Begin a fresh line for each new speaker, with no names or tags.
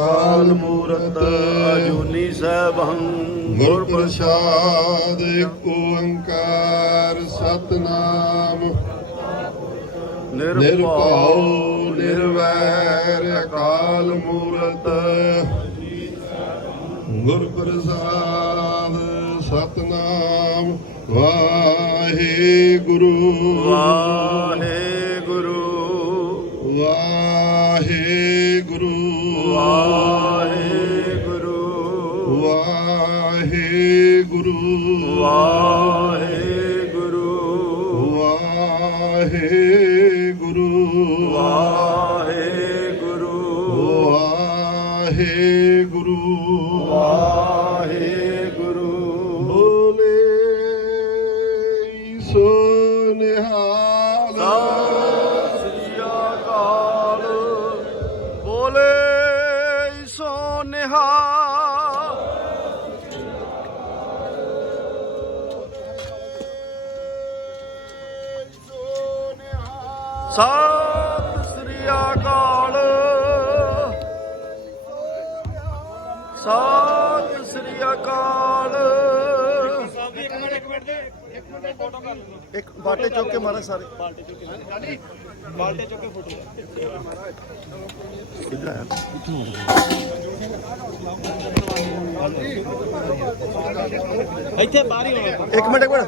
ਅਕਾਲ
ਮੂਰਤ ਆਜੁਨੀ ਸੈਭੰ
ਗੁਰ ਪ੍ਰਸਾਦ ਏਕ ਓੰਕਾਰ ਸਤਨਾਮ।
ਨਿਰਭਉ
ਨਿਰਭਉ ਨਿਰਵੈਰ ਅਕਾਲ ਮੂਰਤ। ਗੁਰ ਪ੍ਰਸਾਦ ਸਤਨਾਮ। ਵਾਹਿਗੁਰੂ
ਵਾਹਿਗੁਰੂ
ਵਾਹਿਗੁਰੂ
ਵਾਹਿਗੁਰੂ।
ਵਾਹਿਗੁਰੂ।
ਵਾਹਿਗੁਰੂ।
ਵਾਹਿਗੁਰੂ।
ਵਾਹਿਗੁਰੂ।
ਵਾਹਿਗੁਰੂ। ਬੋਲੇ
ਸੋਨਿਹਾਲ। ਸ੍ਰੀਆ ਕਾਲ ਬੋਲੇ ਸੋਨਿਹਾਲ। ਸਤਿ ਸ੍ਰੀ ਅਕਾਲ। ਸਤਿ ਸ੍ਰੀ ਅਕਾਲ।
ਇੱਕ ਬਾਟੇ ਚੁੱਕ ਕੇ ਮਾਰੇ ਸਾਰੇ।
ਇੱਥੇ ਬਾਹਰ ਹੀ ਹੋਣਾ
ਇੱਕ ਮਿੰਟ ਇੱਕ ਮਿੰਟ।